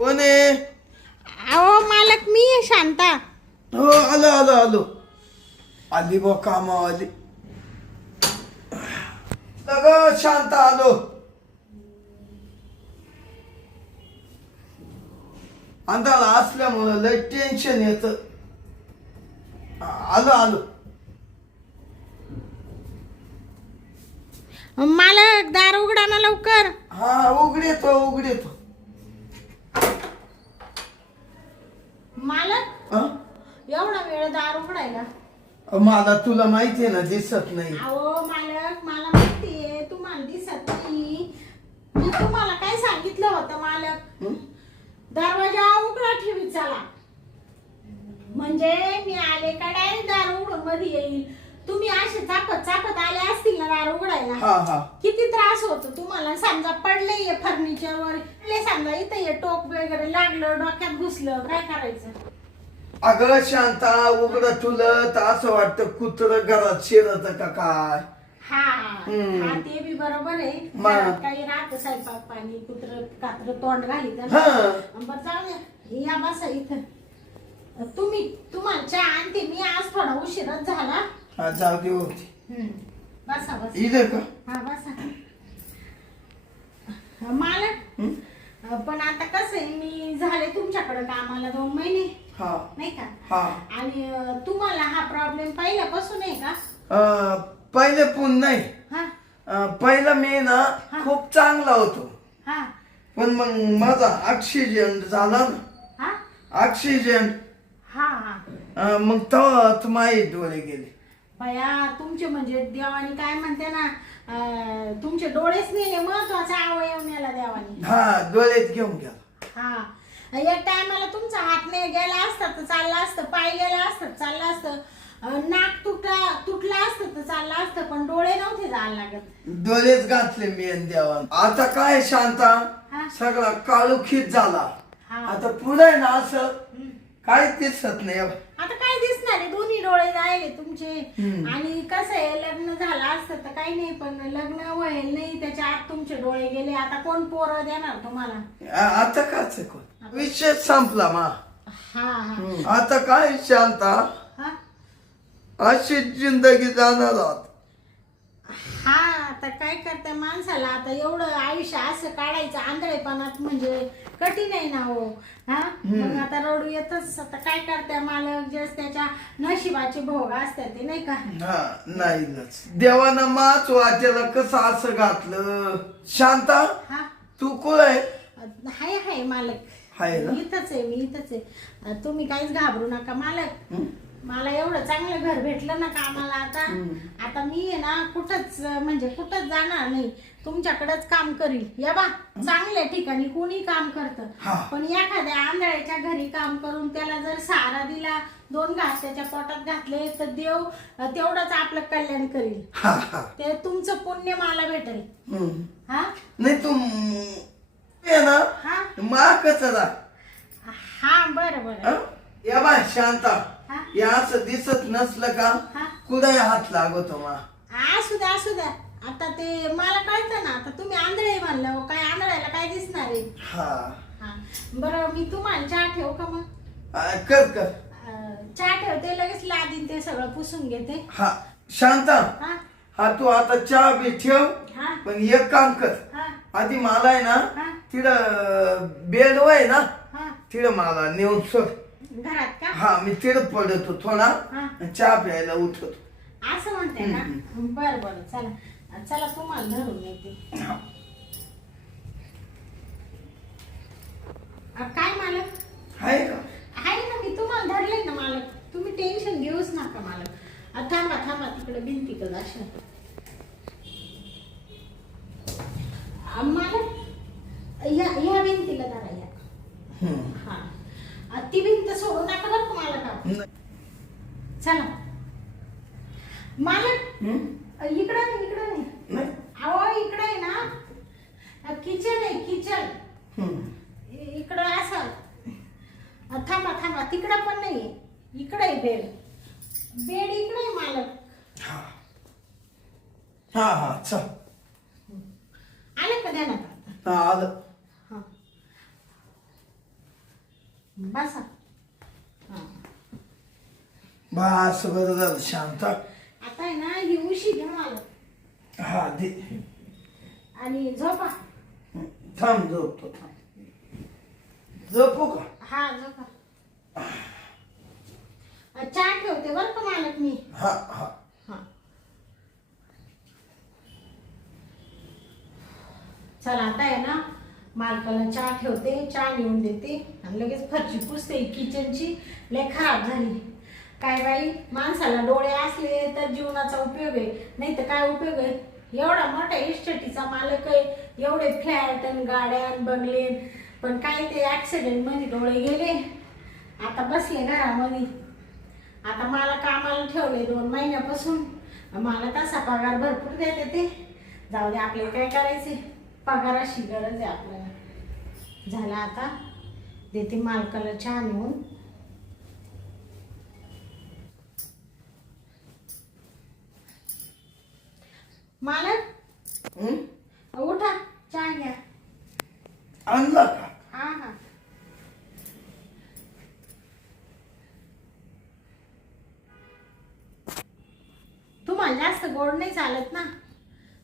कोण आहे? अहो मालक मी आहे शांता. हो आलो आलो आलो आली बा कामा आली. अगं शांत आलो. अंधारा असल्यामुळं लय टेन्शन येत. आलो आलो. मालक दार उघडा ना लवकर. हा उघडेतो उघडेतो. मालक एवढा वेळ दार उघडायला? मला तुला माहिती आहे ना दिसत नाही. अहो मालक मला माहितीये तुम्हाला दिसत नाही. मी तुम्हाला काय सांगितलं होतं मालक? दरवाजा उघडा ठेवी चला. म्हणजे मी आले का डायरेक्ट दार उघडून मध्ये येईल. तुम्ही असे चापत चापत आले असतील ना दार उघडायला, किती त्रास होतो तुम्हाला. समजा पडले फर्निचरवर, समजा इथं हे टोक वगैरे लागलं, डोक्यात घुसलं, काय करायचं? अगं शांता उघड तुला तर असं वाटतं कुत्र घरात शिरत का काय. हा हा ते बी बरोबर आहे. काही राहत स्वयंपाक पाणी कुत्र कात्र तोंड घाली तर बरं जाऊ द्या. या बसा इथं. तुम्हाला चहा आणते मी. आज थोडा उशीरच झाला. हा जाऊ दे होती. बसा बसा इथं का? हा बसा. मालक पण आता कसं आहे, मी झाले तुमच्याकडे कामाला 2 महिने नाही का. आणि तुम्हाला हा प्रॉब्लेम पहिल्यापासून आहे का? पहिले पण नाही. पहिला मी ना खूप चांगला होतो. पण मग माझा ऑक्सिजन झाला ना. ऑक्सिजन मग तेव्हा माझे डोळे गेले. बया तुमचे म्हणजे देवानी काय म्हणते ना, तुमचे डोळेच नेले. महत्वाचा अवयव नेला देवानी. डोळेच घेऊन गेला. एक टायमाला तुमचा हात नाही गेला असता तर चालला असतं, पाय गेला असतं चाललं असतं, नाक तुटला असतं तर चाललं असतं, पण डोळे नव्हते जायला लागत. डोळेच घातले मी देवान. आता काय शांता सगळा काळोखीत झाला. आता पुढे ना असं काय दिसत नाही. आता काय दिसणार आहे, दोन्ही डोळे जायले तुमचे. आणि कसं आहे, लग्न झालं असतं तर काही नाही, पण लग्न व्हायला नाही त्याच्या आत तुमचे डोळे गेले. आता कोण पोरं देणार तुम्हाला? आता काच कोण विषय संपला मा. आता काय शांता अशी जिंदगी जाणार आहात. आता काय करते माणसाला. आता एवढं आयुष्य असं काढायचं आंधळेपणात म्हणजे कठीण आहे ना हो. मग आता रडू येतच. आता काय करते मालक, जे त्याच्या नशिबाचे भोग असतात ते नाही का. नाही देवानं माच वाटेला कसं असं घातलं. शांता तू कोण आहे? हाय मालक. इथंच आहे मी, इथंच आहे. तुम्ही काहीच घाबरू नका मालक. मला एवढं चांगलं घर भेटलं ना कामाला. आता मी आहे ना कुठंच म्हणजे कुठंच जाणार नाही. तुमच्याकडेच काम करील. या बा चांगल्या ठिकाणी कोणी काम करतं, पण एखाद्या आंधळ्याच्या घरी काम करून त्याला जर सहारा दिला, 2 घास त्याच्या पोटात घातले, तर देव तेवढंच आपलं कल्याण करील. ते तुमचं पुण्य मला भेटेल. नाही तू ना माकच बरं बरं. या बा शांता या असं दिसत नसलं का कुठे हात लागतो मा. असू द्या असू द्या. आता ते मला कळतं ना. आता तुम्ही आंधळे म्हणलं, काय आंधळ्याला काय दिसणार आहे. बरं मी तुम्हाला चहा ठेवू का मग? कर कर. चहा ठेवते, लगेच लादीन ते सगळं पुसून घेते. शांता तू आता चहा बी ठेव. पण एक काम कर, आधी मला आहे ना तिथं बेड आहे ना तिथं मला नेऊन सोड घरात का. मी तिथं पडतो थोडा चहा प्यायला उठतो. असं म्हणते ना. बरं बरं चला चला तुम्हाला धरून येते. काय मालक आहे का? आहे ना, मी तुम्हाला धरले ना मालक. तुम्ही टेन्शन घेऊच नका मालक. थांबा थांबा तिकडे भिंतीकडे अशा. मालक ह्या भिंतीला धरा. ती भिंत सोडू नका बरं का मालक. चला मालक इकडं नाही. अहो इकडे आहे ना किचन आहे, किचन इकडं असं. थांबा थांबा तिकडं पण नाहीये, इकडे आहे बेड. बेड इकडे आहे मालक. चल आलं का ध्यानात? आलं. बसा. हा. बस बरं झालं शांत. आता आहे ना ही उशी घ्या मला हा दे. आणि झोपा. थांब झोपतो. झोपू का? हा झोपा. चहा ठेवते बरं का मालक मी. हा हा. हा. चला आता आहे ना मालकाला चहा ठेवते, चहा नेऊन देते आणि लगेच फरची पुसते. किचनची लय खराब झाली. काय बाई, माणसाला डोळे असले तर जीवनाचा उपयोग आहे, नाही तर काय उपयोग आहे. एवढा मोठा इस्टेटीचा मालक आहे, एवढे फ्लॅट आणि गाड्या आणि बंगले, पण काय ते ऍक्सिडेंट मध्ये डोळे गेले. आता बसले घरामध्ये. आता मला कामाला ठेवले 2 महिन्यापासून. मला तसा पगार भरपूर देते ते. जाऊ दे, आपल्याला काय करायचे, पगाराशी गरज आहे आपल्याला. झाला आता देते मालकाला चहा नेऊन. मालक उठा, चहा घ्या. आणला का? हा हा. तुम्हाला जास्त गोड नाही चालत ना,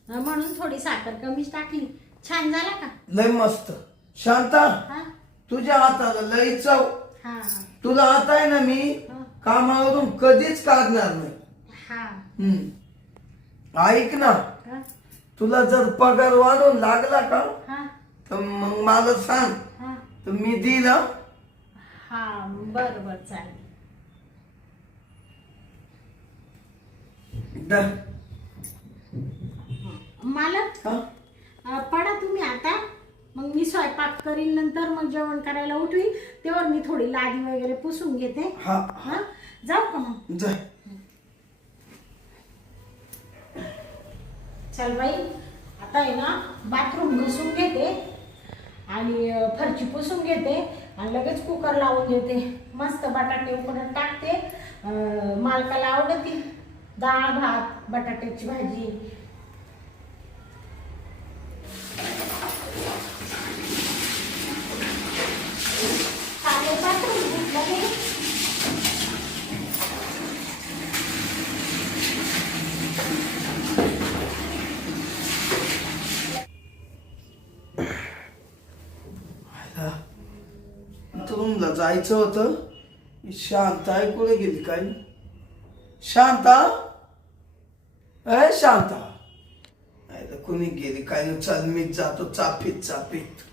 म्हणून थोडी साखर कमीच टाकली. छान झाला का? लय मस्त. शांता, हा तुझ्या हाताला लय चव. हा हा. तुला आता आहे ना मी कामावरून कधीच काढणार नाही. हा ऐक ना, हा तुला जर पगार वाढून लागला का हा तर मग मला सांग, हा. तर मी दिला. हा बर बर चालेल. मालक पडा तुम्ही आता, मग मी स्वयंपाक करीन. नंतर मग जेवण करायला उठवी तेव्हा मी थोडी लादी वगैरे पुसून घेते. हा हा जाऊ का मग? जा. चल बाई, आता आहे ना बाथरूम घुसून घेते आणि फरची पुसून घेते आणि लगेच कुकर लावून देते. मस्त बटाटे उकडत टाकते. मालकाला आवडती डाळ भात बटाट्याची भाजी. चालेल, बाथरूम घेतलं मी. तुमला जायचं होतं. शांता आहे कुठे गेली काय? शांता, शांता कोणी गेली काय? चल मीच जातो चापीत चापीत.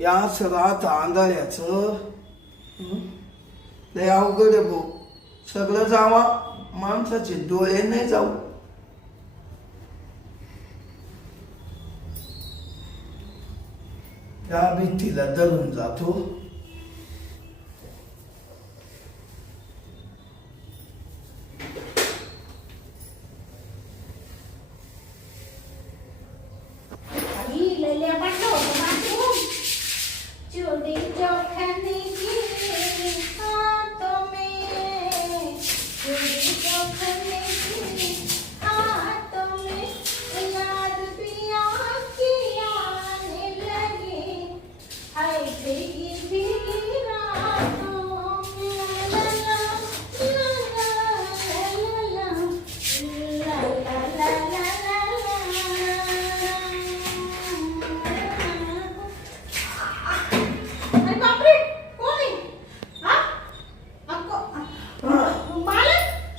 या रात आंधळ्याचं लय अवघड आहे भाऊ. सगळं जावा, माणसाचे डोळे नाही जाऊ. त्या भीतीला धरून जातो.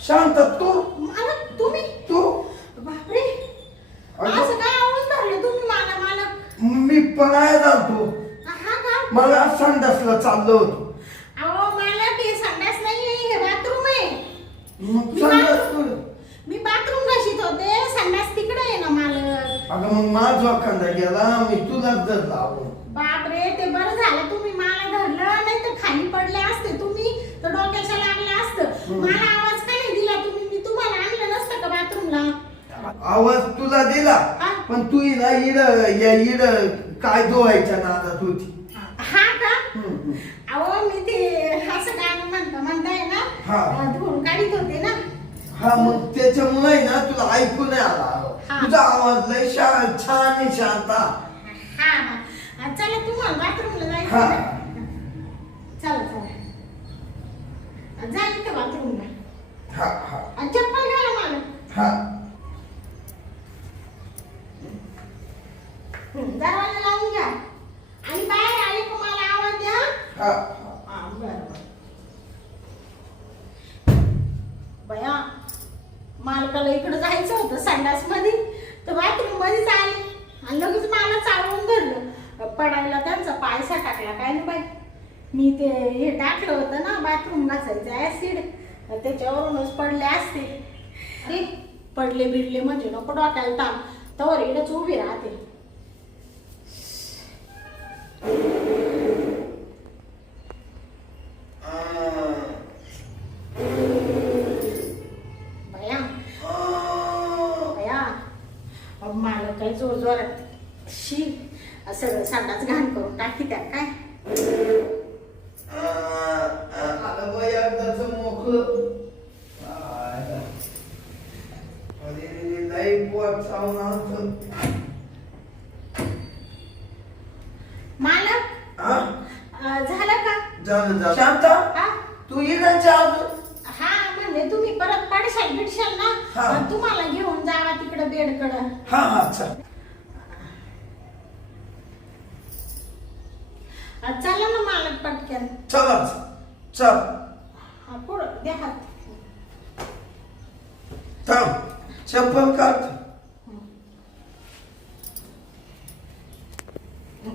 शांत, तू तुम्ही तू बापरे, असं काय आवाज धरले तुम्ही मला? मालक मी पळायला जातो. हा का? मला संडासला चाललो होतो. अहो मालक, हे संडास नाही, हे बाथरूम आहे. मग संडास मी बाथरूम घाशीत होते, संडास तिकडे आहे ना मालक. अगं मग माझा वाखांदा गेला, मी तुलाच जर लावलो. बापरे, ते बरं झालं तुम्ही मला धरलं, नाही तर खाली पडले असते तुम्ही तर डोक्याच्या लागलं असतं. मला आवाज का नाही दिला तुम्ही? मी तुम्हाला आणलं नसतं का बाथरूमला? आवाज तुला दिला, पण तू ना इड काय धुवायच्या नादात होती. हा का? अहो मी ते असं गाणं म्हणताय ना, धुवून काढीत होते ना. हा मग त्याच्यामुळे ना तुला ऐकू नाही आला हा. तुझा आवाज लय छान आहे शांता. हा हा चला तुम्हाला बाथरूमला जायचं हा. ना? चला चला जा इथे बाथरूमला. हा हा आणि चप्पल घाला मला. हा दरवाजा लावून घ्या आणि बाहेर आले का मला आवाज द्या. हा हा बरं बया मालकाला इकडे जायचं होतं संडास मध्ये तर बाथरूम मध्येच आले आणि लगेच मला चालवून धरलं. पडायला त्यांचा पायसा टाकला काय ना बाई. मी ते हे टाकलं होतं ना बाथरूम घासायचं ऍसिड त्याच्यावरूनच पडले असते. अरे पडले बिडले म्हणजे नको डोक्याला ताण तवर इकडेच उभी राहते. बया बया मला काही जोर जोरात शी सगळं संडास घाण करून टाकी त्या काय. आलं बाई एकदाचं मोकळं. लई पोट चावून आलतं. मालक हा झालं का? झालं शांता हा तू इकडच्या अजून. हा म्हणजे तुम्ही परत पडशाल बिडशाल ना हा. तुम्हाला घेऊन जावा तिकडे बेडकडं. हा हा चल चला ना मालक पटकन. चला चल हा पुढं द्या हात. थांब चप्पल काढ.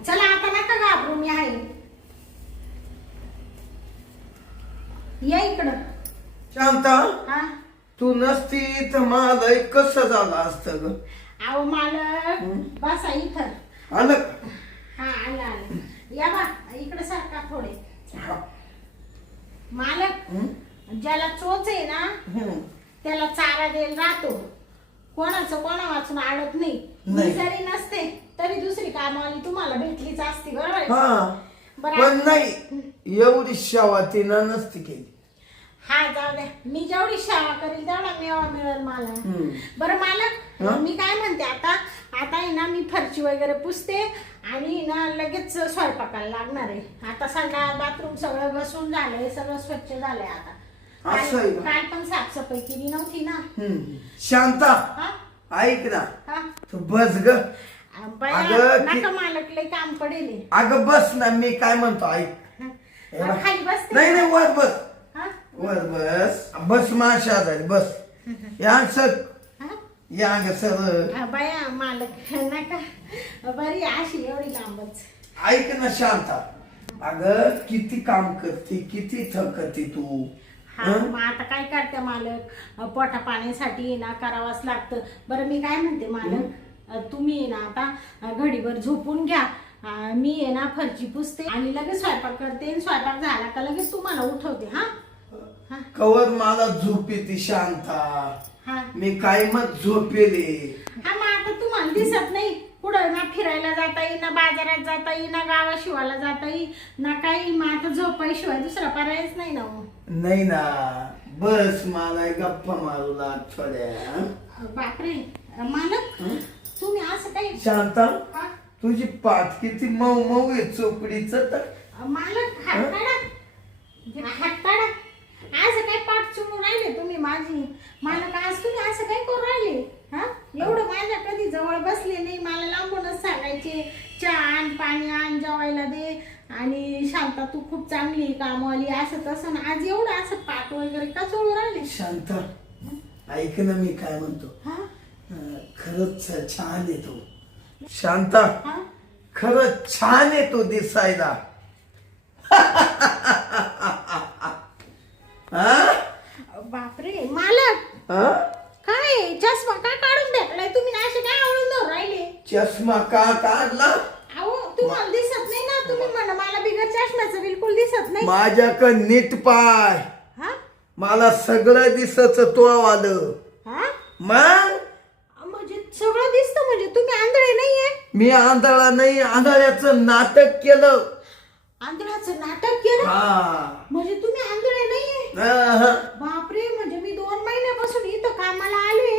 चला आता नका घाबरू मी आहे. या इकडं. शांता हा तू नसती तर मला कसं झालं असतं ग. अहो मालक बसा इथं. आलं का? हा आलं आलं. या बा इकडे सारखा थोडे. हा. मालक ज्याला चोच आहे ना हम्म. त्याला चारा द्यायला राहतो. कोणाचं कोणा वाचून अडत नाही. मी नाही. जरी नसते तरी दुसरी कामवाली तुम्हाला भेटलीच असती बरोबर आहे? हा बरं पण नाही एवढी शेवा तिनं नसती केली. हा जाऊ द्या मी जेवढी सेवा करेल तेवढा मेवा मिळेल मला. हम्म. बरं मालक मी काय म्हणते आता आता आहे ना मी फरची वगैरे पुसते आणि ना लगेच स्वयंपाकाला लागणार आहे. आता संडास बाथरूम सगळं घसून झालंय सगळं स्वच्छ झालंय आता. असं आहे का? काल पण साफसफाई केली नव्हती ना. शांता हा ऐक ना हा तू बस ग. बया, अगं, नका मालक लय काम पडेल. अगं बस ना मी काय म्हणतो ऐक. खाली बसते. नाही नाही वर बस हा? वर बस बस माझ्या शेजारी बस. या सर हा? या ग सर. बया मालक नका बरी अशी एवढी लांबच. ऐक ना शांता अगं किती काम करते किती थकते तू. हा मग आता काय करते मालक पोटा पाण्यासाठी ना करावंच लागतं. बरं मी काय म्हणते मालक तुम्ही ना आता घडीभर झोपून घ्या. मी आहे ना फरची पुसते आणि लगेच स्वयंपाक करते. स्वयंपाक झाला का लगेच तुम्हाला उठवते. हा कवर मला झोप येते शांता. हा मी काय मग झोपेले. हा मग आता तुम्हाला दिसत नाही पुढं ना फिरायला जाता येईल ना बाजारात जाता येईल ना गावा शिवायला जाता येईल ना काही. मग आता झोपायशिवाय दुसरा पर्यायच नाही ना. नाही ना बस मला गप्पा मारू लाग थोड्या. बापरे मालक तुम्ही असं काही शांता हा? तुझी पाठ किती मऊ मऊ आहे चोपडीच तर. मालक हात काढा हात काढा. असं काय पाठ चुकून राहिले तुम्ही माझी. मालक आज तुम्ही असं काय करू राहिले. हा एवढं माझ्या कधी जवळ बसले नाही. मला लांबूनच सांगायचे चहा आण पाणी आण जेवायला दे आणि शांता तू खूप चांगली कामवाली असं तसं. आज एवढं असं पाठ वगैरे का चोळू राहिले. शांता ऐक ना मी काय म्हणतो. हा खरंच छान आहे तू शांता. हा खरंच छान आहे तू दिसायला. बापरे मालक काय चष्मा का काढून टाकलाय तुम्ही. असे काय आवडून धरून राहिले. चष्मा का काढला. अहो तुम्हाला दिसत नाही ना. तुम्ही म्हणा मला बिगर चष्म्याचं बिलकुल दिसत नाही. माझ्याकडे नीट पाय. हा मला सगळं दिसत तो आलं. हा मग म्हणजे सगळं दिसतं म्हणजे तुम्ही आंधळे नाहीये. मी आंधळा नाही आंधळ्याचं नाटक केलं. आंधळाचं नाटक केलं हा म्हणजे तुम्ही आंधळे नाहीये अहं. बापरे म्हणजे मी 2 महिन्यापासून इथं कामाला आले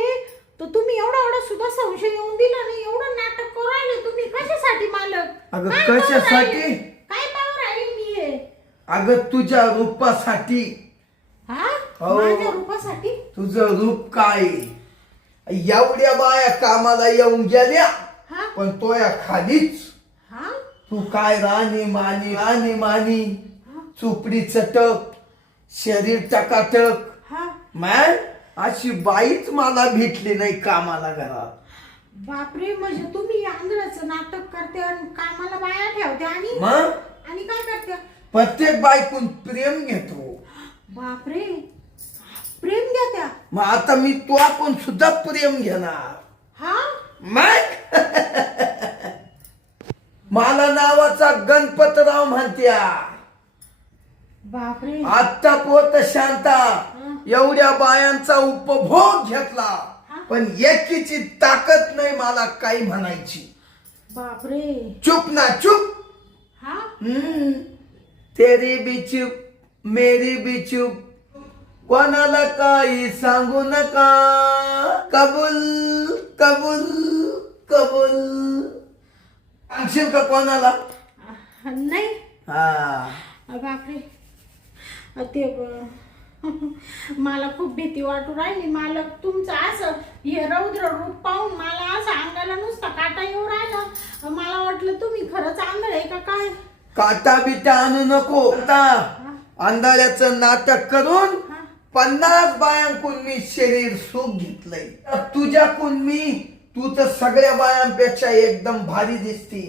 तर तुम्ही एवढा सुद्धा संशय येऊन दिला नाही एवढं नाटक करू राहिले तुम्ही कशासाठी मालक अगं, काय पाहू कशासाठी? राहिले? काय पाहू राहिले मी हे अगं तुझ्या रूपासाठी. हा हो. माझ्या रूपासाठी तुझं रूप काय एवढ्या बाया कामाला येऊन गेल्या हा पण तो या खालीच हा तू काय राणी मानी चुपडी चटक शरीर टकाटक हा मॅन अशी बाईच मला भेटली नाही कामाला घरात. बापरे म्हणजे तुम्ही आंधळाचं नाटक करते आणि कामाला बाया ठेवते आणि मग आणि काय करते प्रत्येक बायकून प्रेम घेतो. बापरे प्रेम द्या त्या मग आता मी तो आपण सुद्धा प्रेम घेणार. हा मग मला नावाचा गणपतराव म्हणत्या. बापरे आत्ता पोत शांता एवढ्या बायांचा उपभोग घेतला पण एकीची ताकद नाही मला काही म्हणायची. बापरे चुप ना चुप. हा तेरी भी चुप मेरी भी चुप कोणाला काही सांगू नका. कबूल कबूल कबूल सांगशील का कोणाला? नाही हा बापरे ते मला खूप भीती वाटू राहिली मालक तुमचं असं हे रौद्र रूप पाहून मला असं अंगाला नुसता काटा येऊ राहिला मला वाटलं तुम्ही खरंच आंधळ आहे का काय काटा बिटा आणू नको. आता आंधळ्याचं नाटक करून 50 बायांकून मी शरीर सुख घेतलंय. तुझ्याकून मी तू तर सगळ्या बायांपेक्षा एकदम भारी दिसती.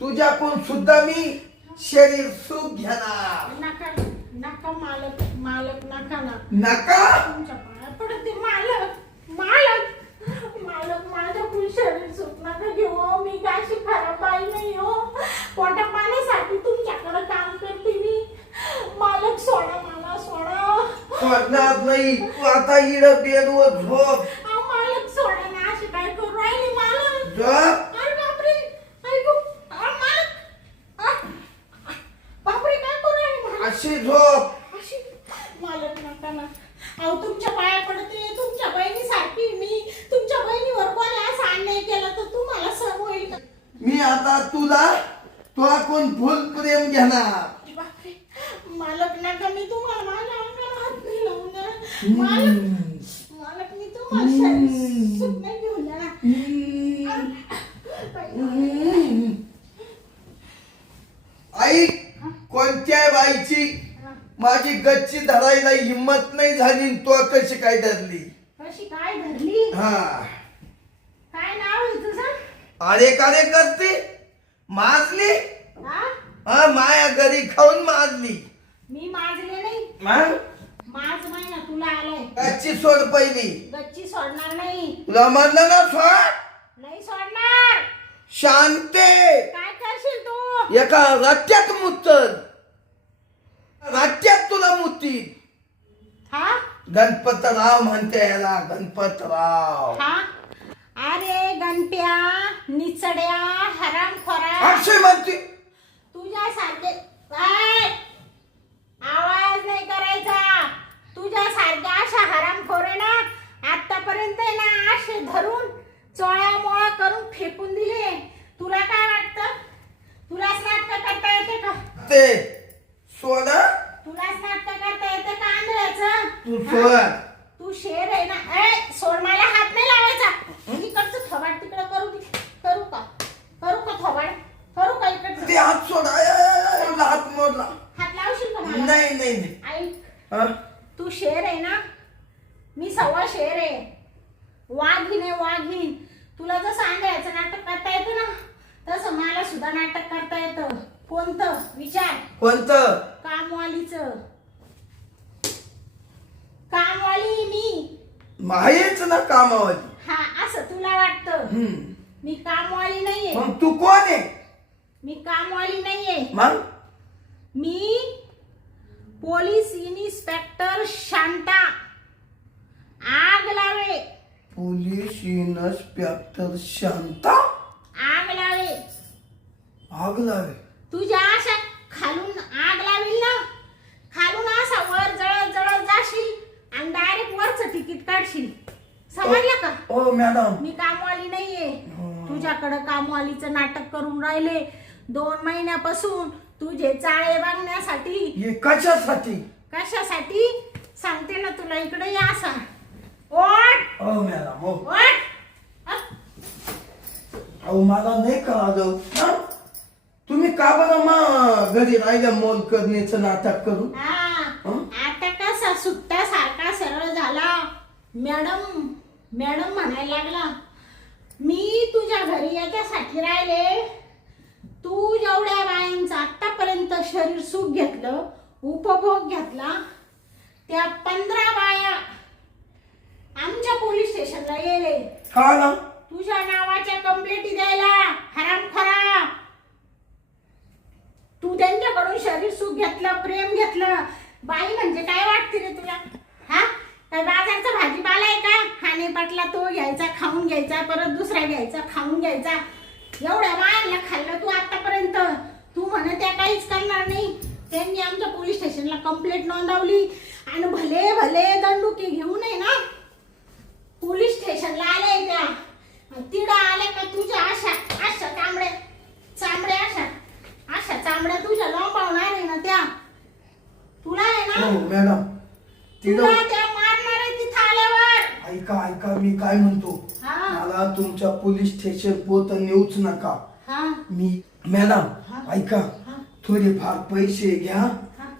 तुझ्याकून सुद्धा मी शरीर सुख घेणार. नका नका मालक मालक नका ना नका तुमच्या पाया पडते मालक मालक मालक माझ्या शरीर सुख नका घेऊ हो. मी काय अशी खराब बाई नाही हो पोटा पाण्यासाठी तुमच्याकडे काम करते मी मालक सोडा मला सोडा सोडणार नाही. तू आता इड बेडवर झोप. मालक सोडा ना अशी काय करू राहिली मालक झोप. अरे बापरे ऐकू मालक बापरे काय करू राहिली मालक अशी झोप. अशी मालक नका ना अहो तुमच्या पाया पडते तुमच्या बहिणीसारखी मी तुमच्या बहिणीवर कोणी असा अन्याय केला तर तुम्हाला सहन होईल का मी आता तुला कोण फुल प्रेम घेणार. बापरे मालक नका मी तुम्हाला माझ्या अंगाला हात नाही लावणार मालक मालक मी तुम्हाला शरीर सुख नाही घेऊन जाणार आई कोणत्या बाईची माझी गच्ची धरायला हिम्मत नाही झाली तो कशी काय धरली. कशी काय धरली हा काय नाव आहे तुझं अरे कारे करते माजली. हा हा माया घरी खाऊन माजली. मी माजले नाही मग माज महिना तुला आलाय गच्ची सोड पहिली. गच्ची सोडणार नाही तुला म्हणलं ना सोड. नाही सोडणार शांते काय करशील तू एका रट्ट्यात मुतल रट्ट्यात तुला मुती. हा गणपतराव म्हणते याला गणपतराव. हा अरे गणप्या निचड्या हरामखोरा अक्षय म्हणते तुझ्यासारखे काय आवाज नाही करायचा तुझ्यासारख्या अशा हरामखोरे ना आतापर्यंत ना असे धरून चोळ्या करून फेकून दिले. तुला काय वाटतं तुलाच नाटक करता येते का ते सोड. तुलाच नाटक करता येते का आंधळ्याचं तू सोड. तू शेर आहे ना ए सोड मला हात नाही लावायचा इकडचं थोबाड तिकडे करू का थोबाड करू का इकडचं ते हात सोड. हात मोडला. हात लावशील का मला नाही नाही नाही. ऐक हा? तू शेर आहे ना मी सव्वा शेर आहे वाघीण आहे वाघीण तुला जसं आंधळ्याचं नाटक करता येतं ना तसं मला सुद्धा नाटक करता येतं. कोणतं विचार कोणतं कामवालीचं कामवाली मी माहेच ना कामावली. हा असं तुला वाटतं हम्म. मी कामवाली नाहीये मग तू कोण आहे. मी कामवाली नाहीये मग मी पोलीस इन्स्पेक्टर शांता आग लावे पोलीस इन्स्पेक्टर शांता आग लावे आग लावे. तुझ्या अशा समजलं का? हो मॅडम. मी कामवाली नाहीये. तुझ्याकडं कामवालीचं नाटक करून राहिले 2 महिन्यापासून. तुझे चाळे बघण्यासाठी. हे कशासाठी? कशासाठी सांगते ना तुला. इकडे या असा. ओट. हो मॅडम. हो. ओट. अहो मला नाही कळालं. तुम्ही का बरं मग घरी राहिल्या मोल करणीचं नाटक करून? आता कसा सुट्टा सारखा सरळ झाला. मॅडम मॅडम म्हणायला लागला. मी तुझ्या घरी याच्यासाठी राहिले. तू जेवढ्या बायांचं आतापर्यंत शरीर सुख घेतलं, उपभोग घेतला, त्या 15 बाया आमच्या पोलीस स्टेशनला गेले. का ना? तुझ्या नावाच्या कंप्लेंटी द्यायला. हरामखोरा. तू त्यांच्याकडून शरीर सुख घेतलं, प्रेम घेतलं. बाई म्हणजे काय वाटते रे तुला? हा, काय बाजारचा भाजीपाला आहे का? खाणे पाटला तो घ्यायचा, खाऊन घ्यायचा, परत दुसरा घ्यायचा, खाऊन घ्यायचा. एवढ्या बायांना खाल्लं तू आतापर्यंत. तू म्हणे त्या काहीच करणार नाही. त्यांनी आमच्या पोलीस स्टेशनला कंप्लेंट नोंदवली आणि भले भले दंडुके घेऊन आहे ना पोलीस स्टेशनला आले. त्या तिडा आले का तुझ्या अशा अशा चांबड्या अशा चांबड्या तुझ्या लोंबावणार आहे ना त्या. तुला आहे ना मॅडम तुला त्या मारणार आहे तिथं आल्यावर. ऐका मी काय म्हणतो. मला तुमच्या पोलीस स्टेशन पोत नेऊच नका. मी मॅडम ऐका, थोडेफार पैसे घ्या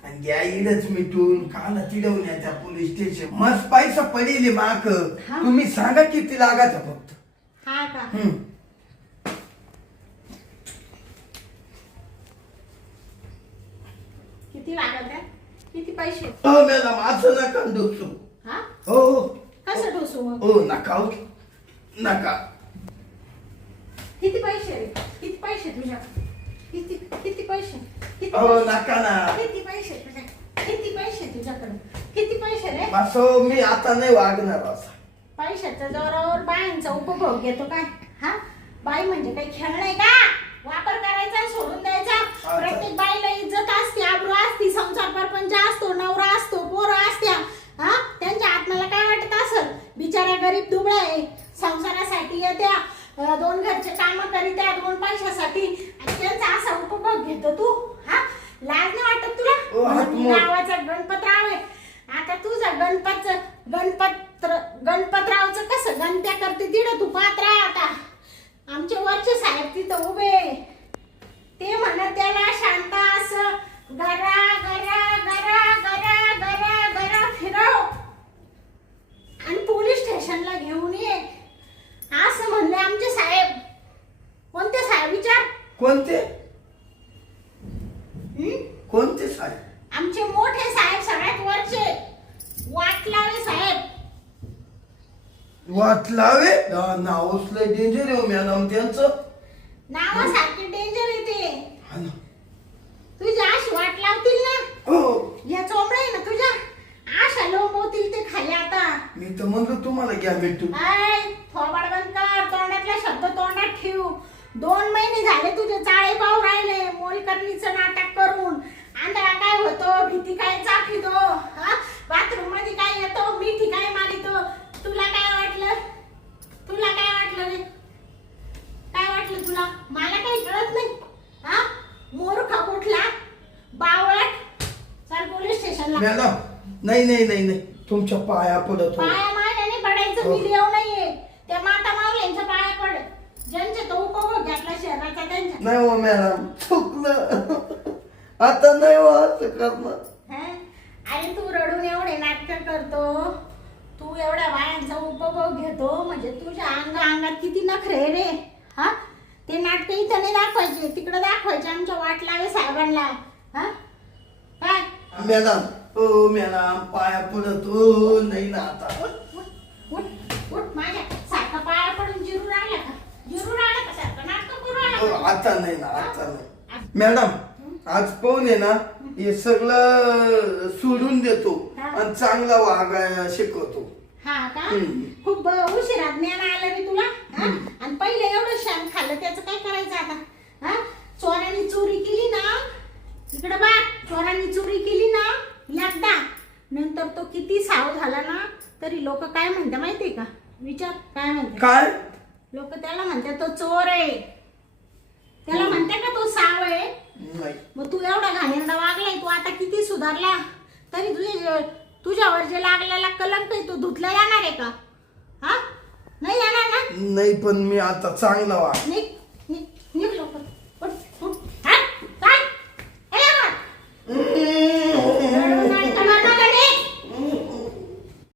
आणि घ्या इडच मिटून काला तिडवण्या त्या पोलीस स्टेशन. मस्त पैसा पडेल माक. तुम्ही सांगा किती लागायचं फक्त. हा का? किती लागत आहे? किती पैसे? हो मॅडम असं नका डोसू. हो कसं डोसू मग? हो नका नका. किती पैसे रे? किती पैसे तुझ्या? किती किती पैसे? हो नका ना. किती पैसे तुझ्या? किती पैसे तुझ्याकडे? किती पैसे रे? असो मी आता नाही वागणार असं. पैशाच्या जोरावर बायांचा उपभोग घेतो काय? हा, बाई म्हणजे काही खेळ नाही का? वापर करायचा सोडून द्यायचा. प्रत्येक बाईला इज्जत असते, आबरू असते, संसार परपंच असतो, नवरा असतो, पोरं असत्या. हा, त्यांच्या आत्म्याला काय वाटत असेल? बिचाऱ्या गरीब दुबळा आहे, संसारासाठी येत्या, 2 घरचे काम करीत्या 2 पैशासाठी, आणि त्यांचा असा उपभोग घेतो तू. हा, लाज नाही वाटत तुला? गावाचा गणपतराव आहे. आता तुझं गणपतरावचं कसं गणत्या करते तिडं तू पाहत राह. आता आमचे वरचे साहेब तिथं उभे. ते म्हणत त्याला शांत असं गरा गरा गरा गरा गरा गरा फिरव आणि पोलीस स्टेशनला घेऊन ये असं म्हणले आमचे साहेब. कोणते साहेब विचार? कोणते कोणते साहेब? आमचे मोठे साहेब, सगळ्यात वरचे वाटलावे साहेब. वाटलावे नावच लय डेंजर आहे मॅडम त्यांचं. नावासारखे डेंजर येते. तुझ्या अशी वाट लावतील ना. या चोंबडे आहे ना तुझ्या आशा लोंबवतील ते खाली. आता मी तर म्हणलं तुम्हाला घ्या भेटू. थोबाड बंद कर. तोंडातला शब्द तोंडात ठेव. 2 महिने झाले तुझे चाळे पाहू राहिले मोलकरणीचं नाटक करून. आंधळा काय होतो, भीती काय चाफितो, बाथरूम मध्ये काय येतो, मिठी काय मारितो. तुला काय वाटलं? तुला काय वाटलं रे? काय वाटलं तुला? मला काही कळत नाही. हा, मूर्ख कुठला बावळट. चल पोलीस स्टेशनला. मॅडम नाही तुमच्या पाया पडत. पाया मायने पडायचं. मी देव नाहीये. त्या माता माऊल्यांच्या पाया पड. ज्यांचे तो उपभोग घेतला शहराचा त्यांच्या. नाही हो मॅडम, चुकलं. आता नाही हो असं करणं. आणि तू रडून एवढे नाटक करतो, तू एवढ्या बायांचा उपभोग घेतो, म्हणजे तुझ्या अंगात किती नखरे रे. हा, ते नाटक इथं नाही दाखवायचे, तिकडे दाखवायचे आमच्या वाटलावे साहेबांना. हा काय मॅडम? हो मॅडम पाया पडत. हो नाही ना आता. उठ माझ्या सारखा पाया पडून जिरू राहिला का? जिरू राहिला का सारखं नाटक करू राहिला? आता नाही ना, आता नाही. मॅडम आज पाहून आहे ना हे सगळं सोडून देतो आणि चांगला वागायला शिकवतो. हा का? खूप उशिरा ज्ञान आलं रे तुला. आणि पहिले एवढं शान खाल्लं, त्याचं काय करायचं आता? चोरांनी चोरी केली ना, इकडे बघ, चोरांनी चोरी केली ना एकदा, नंतर तो किती साव झाला ना तरी लोक काय म्हणतात माहितीये का? विचार काय म्हणते. काय लोक त्याला म्हणतात तो चोर आहे, त्याला म्हणते का तो साव आहे. नाही मग तू एवढा घाणेरडा वागलाय, तू आता किती सुधारला तरी तुझ्यावर जे लागलेला कलंक आहे तो धुतला जाणार आहे का? हा नाही जाणार ना. नाही पण मी आता चांगला वाग. निघ